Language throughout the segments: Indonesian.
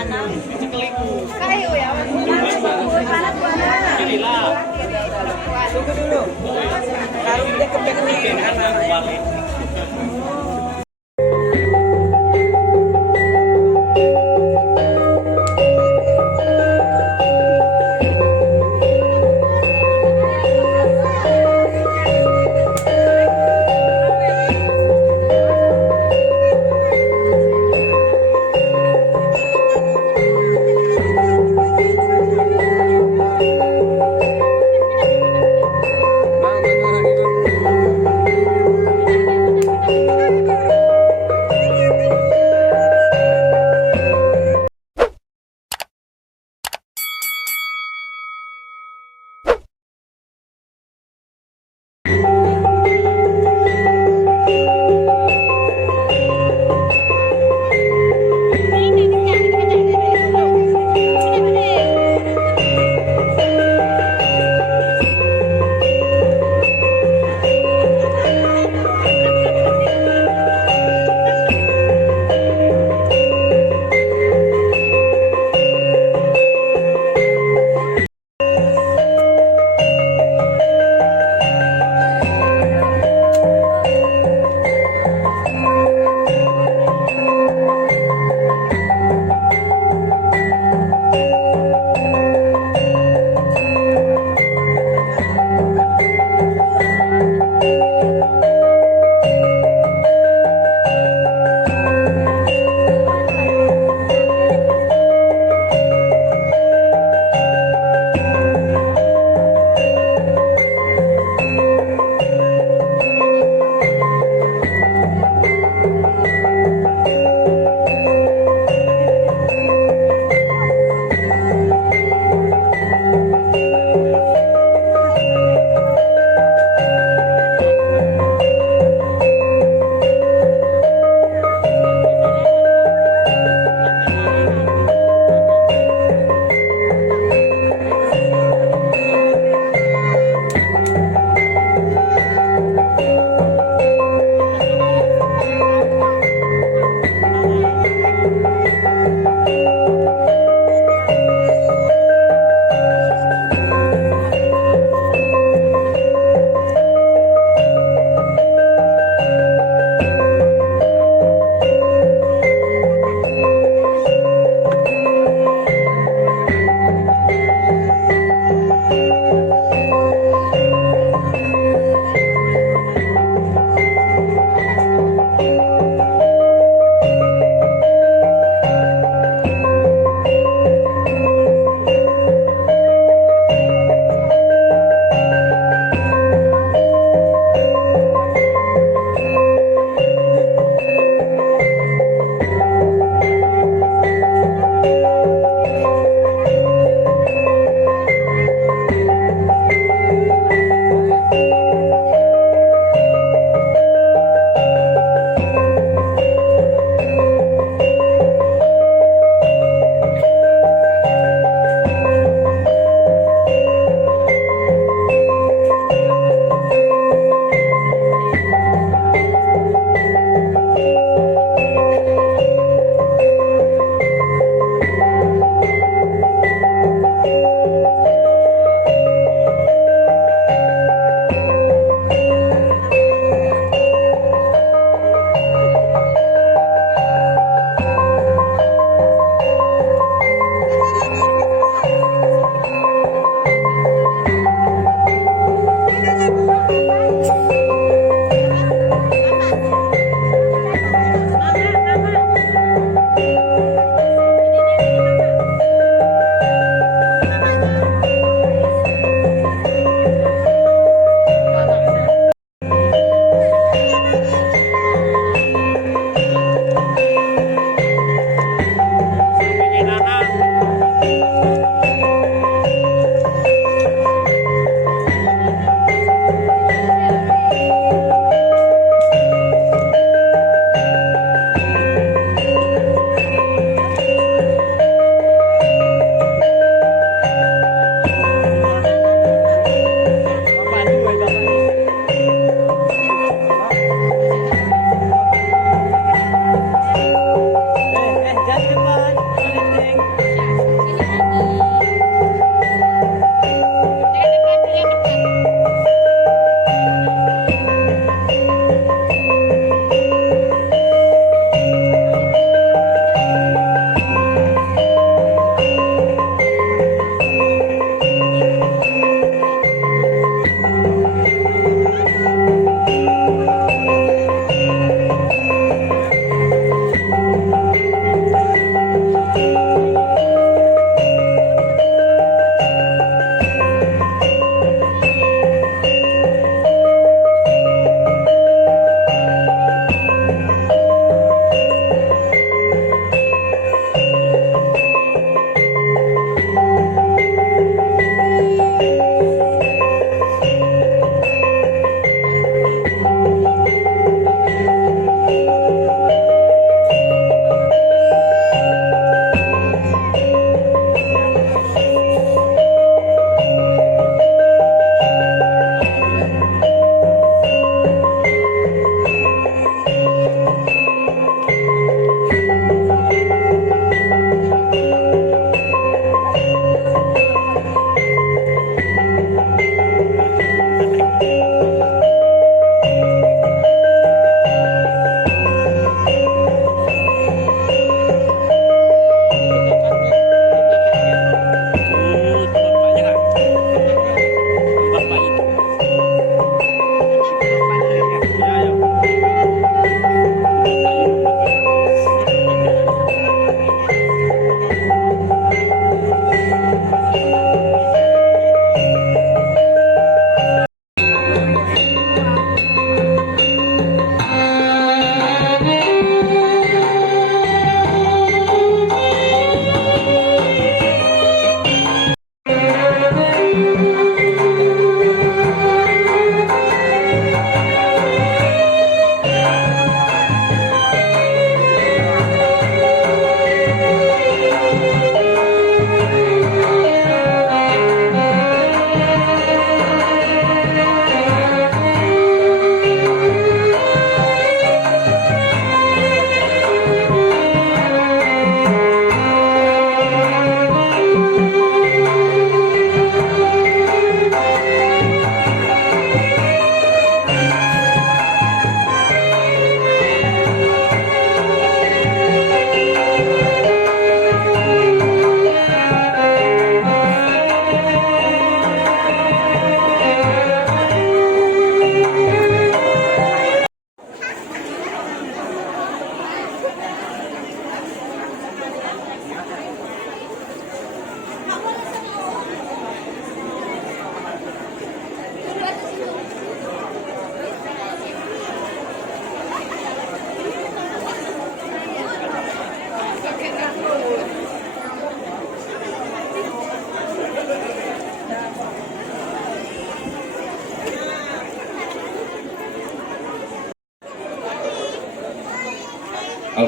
Kayu ya, Mas. Panas mana? Tunggu dulu. Taruh dia ke piknik.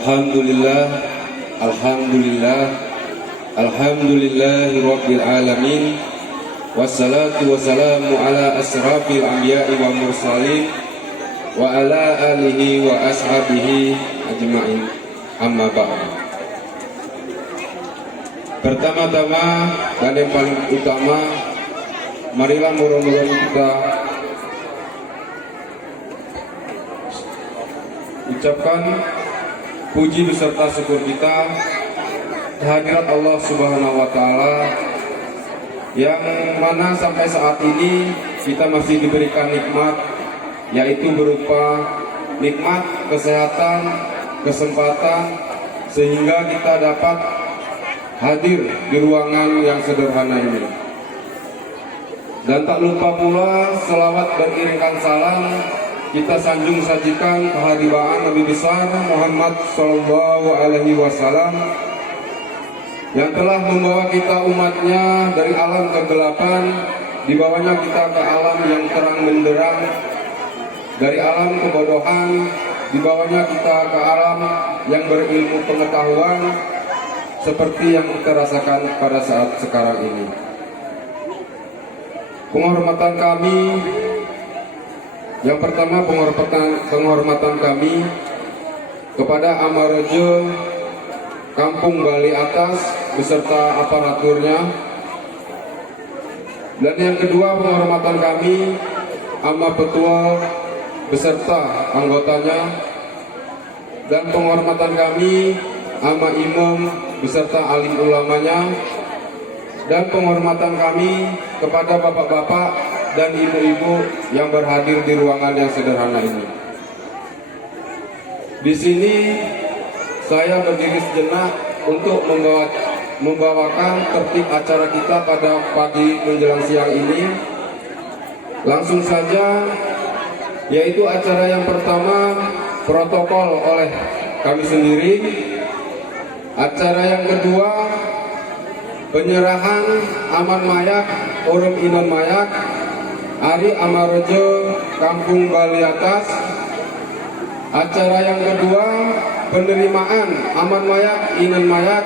Alhamdulillah, Alhamdulillah, Alhamdulillahi Rabbil Alamin. Wassalatu wassalamu ala asrafil anbiya'i wa mursalin wa ala alihi wa ashabihi ajma'in. Amma ba'd. Pertama-tama dan yang paling utama, marilah murah-murah kita ucapkan puji beserta syukur kita kehadirat Allah Subhanahu wa Ta'ala, yang mana sampai saat ini kita masih diberikan nikmat, yaitu berupa nikmat kesehatan, kesempatan, sehingga kita dapat hadir di ruangan yang sederhana ini. Dan tak lupa pula selawat beriringkan salam kita sanjung sajikan kehadiran Nabi besar Muhammad Sallallahu Alaihi Wasallam, yang telah membawa kita umatnya dari alam kegelapan, dibawanya kita ke alam yang terang benderang, dari alam kebodohan, dibawanya kita ke alam yang berilmu pengetahuan, seperti yang kita rasakan pada saat sekarang ini. Penghormatan kami, yang pertama penghormatan kami kepada Amarejo Kampung Bali Atas beserta aparaturnya, dan yang kedua penghormatan kami ama Petua beserta anggotanya, dan penghormatan kami ama imam beserta alim ulamanya, dan penghormatan kami kepada bapak-bapak dan ibu-ibu yang berhadir di ruangan yang sederhana ini. Di sini saya berdiri sejenak untuk membawakan tertib acara kita pada pagi menjelang siang ini. Langsung saja, yaitu acara yang pertama protokol oleh kami sendiri. Acara yang kedua penyerahan aman mayak urung inon mayak Ari Amarejo Kampung Bali Atas. Acara yang kedua penerimaan aman mayak inon mayak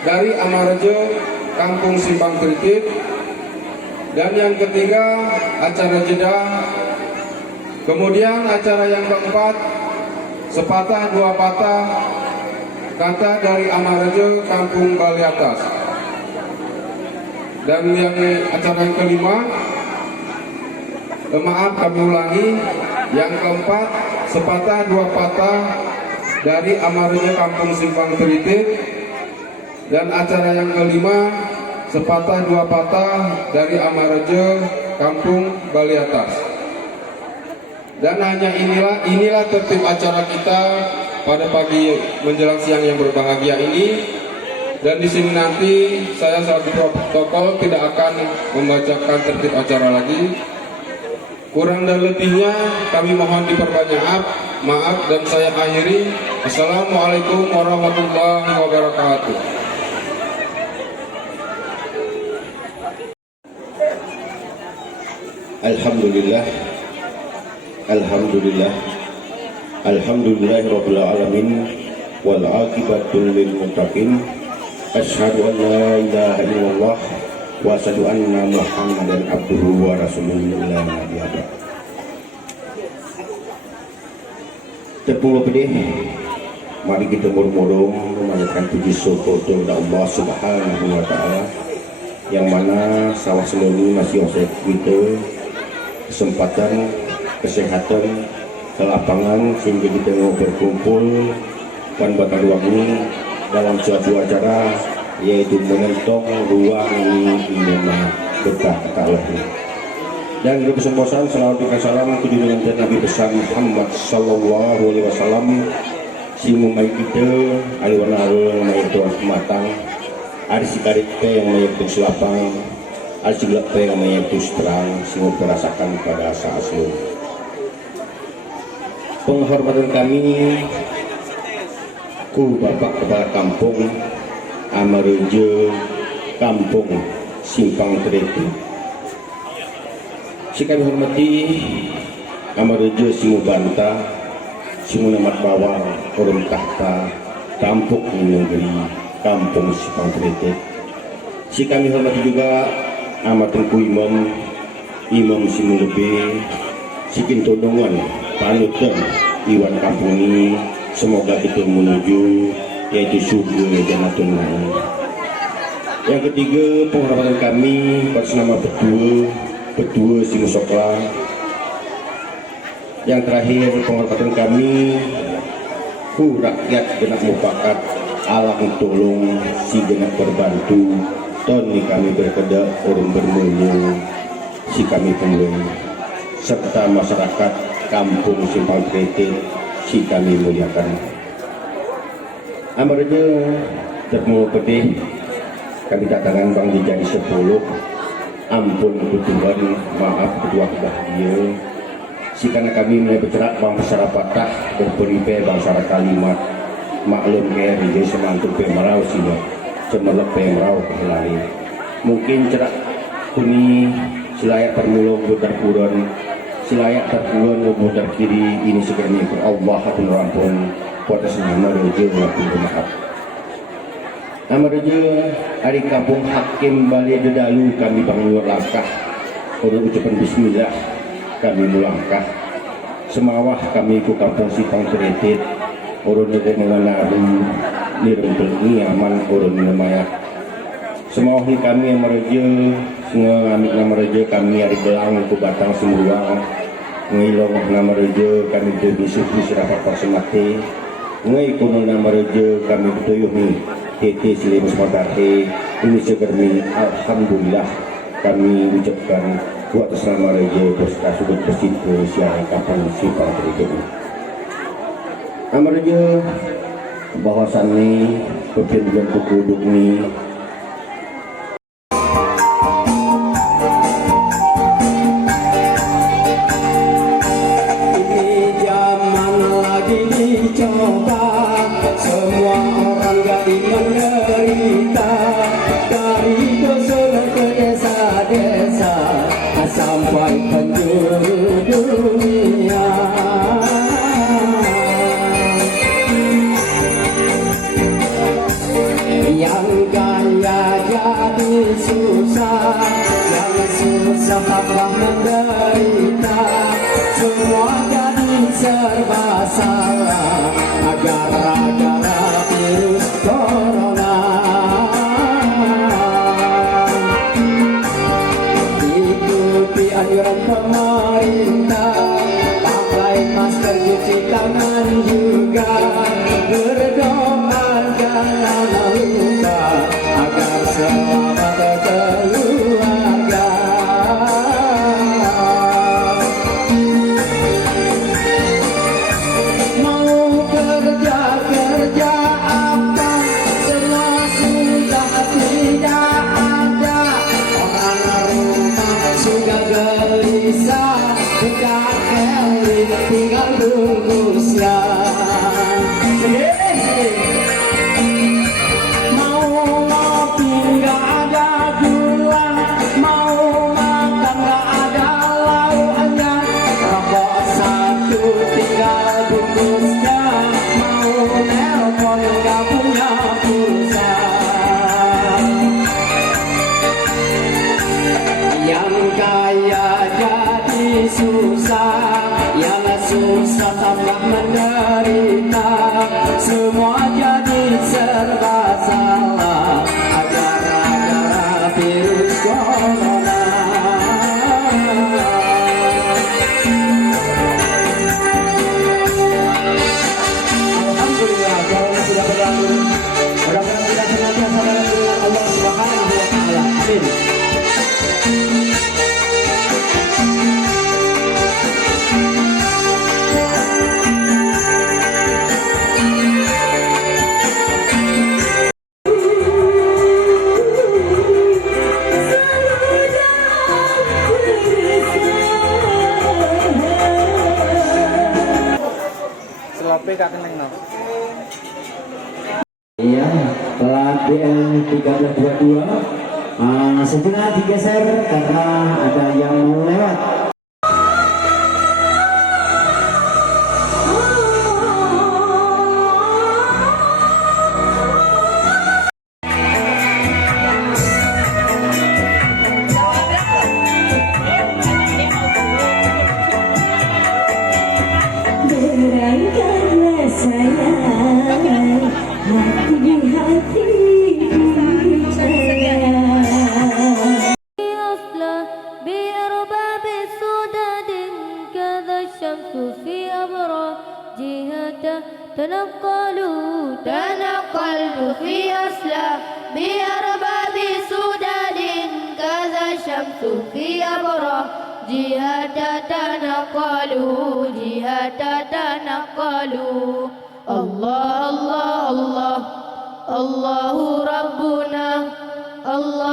dari Amarejo Kampung Simpang Kritik. Dan yang ketiga acara jeda. Kemudian acara yang keempat sepatah dua patah kata dari Amarejo Kampung Bali Atas. Dan yang acara yang kelima, maaf kami ulangi, yang keempat sepatah dua patah dari Amarejo Kampung Simpang Kritik. Dan acara yang kelima sepatah dua patah dari Amarejo Kampung Bali Atas. Dan hanya inilah tertib acara kita pada pagi menjelang siang yang berbahagia ini. Dan di sini nanti saya selaku protokol tidak akan membacakan tertib acara lagi. Kurang dan lebihnya kami mohon diperbanyak maaf dan saya akhiri. Assalamualaikum warahmatullahi wabarakatuh. Alhamdulillah, Alhamdulillah, Alhamdulillahirabbil alamin, wal aqibatul lil muttaqin. Asyhadu an la ilaha illallah wa asyhadu anna Muhammadan abduhu wa rasuluhu la nabiyya ba'd. Tepung pedih, mari kita murmurung memanjatkan puji syukur kepada Allah Subhanahu wa Ta'ala, yang mana sawah seloni masih osek kita kesempatan, kesehatan, kelapangan sehingga kita mau berkumpul dan bakal ini dalam suatu acara, yaitu menentong ruang ini betah kata Allah. Dan berkesempatan selalu salam kejunjungan Nabi besar Muhammad Sallallahu Alaihi Wasallam, si mumai kita ali warna yang mai itu matang, ada si karite yang mai itu selapang, ada si gelap yang mai itu terang, semua merasakan pada saat itu. Penghormatan kami ku Bapak Kepala Kampung Amarejo Kampung Simpang Kritik. Si kami hormati Amarejo Simu Banta, Simu Nemat Bawang, Urung Tahta, tampuk negeri kampung Simpang Kretek. Si kami hormati juga amat tengku Imam Simulebe, si Kintodongan, panutan Iwan kampung ini, semoga itu menuju yaitu surga Jannatul Na'im. Yang ketiga, penghormatan kami atas nama petua si Musokla. Yang terakhir, penghormatan kami rakyat genap mufakat Allah tolong si genap berbantu toni kami berkedak orang bermenyu si kami pemulung serta masyarakat kampung Simpang Kretek si kami muliakan. Amarnya termul pedih kami datangan Bang dijadi 10. Ampun Tuhan, maaf kedua bahagia. Si karena kami mulai bercerak bang pesara patah berperipe bangsa kalimat maklum kaya rijai semantuk pemerau sini cemerlep pemerau kehelani mungkin cerak kuni selayak permulung butar kurun selayak terkulun butar kiri ini segera per Allah hatun rampun kuat nama rojo ngaku bermaaf nama rojo hari kampung hakim balik dedalu kami bangun langkah untuk ucapan bismillah kami melangkah semawah kami ke kampung Simpang Kretek orang negeri mengenaru nirempel aman orang namanya semawah kami yang mereja semua kami nama reja kami hari belang ke batang semua ngilong nama reja kami berbisnis rapat persemati ngikunon nama reja kami betuyuhi tete silim semadarte ini segermi alhamdulillah kami ucapkan buat atas nama Raja Berska Subut Besit ke siang kapan Simpang Kretek. Amarnya bahasan ni pembentukan kuduk ni ini zaman lagi dicoba semua orang jadi menderita dari dusun ke desa-desa sampai penjuru dunia. Yang kaya jadi susah, yang susah tambah menderita, semua jadi serba salah gara-gara virus corona. Anjuran pemerintah pakai masker, cuci tangan juga, berdoa jangan lupa agar selamat keluarga. Mau kerja apa semua sudah tidak ada, orang rumah sudah gelisah, tidak elit tinggal lurusnya. Mau ngopi nggak ada gula, mau makan nggak ada lauknya, rokok satu tinggal bungkusnya, mau nelpon nggak punya pulsa. Yang kaya jadi susah, yang susah tambah menderita, semua jadi serba salah gara-gara virus corona. Alhamdulillah corona sudah berlalu, mudah-mudahan kita senantiasa dalam lindungan Allah Subhanahu wa Ta'ala. Amin. Selope gak keneng no. Iya, plat BL 1322 sejenak digeser karena ada yang mau lewat. تنقلت في أسلام بأرباب سدد كذا الشمس في أبرار جهة تنقلوا الله الله الله الله ربنا الله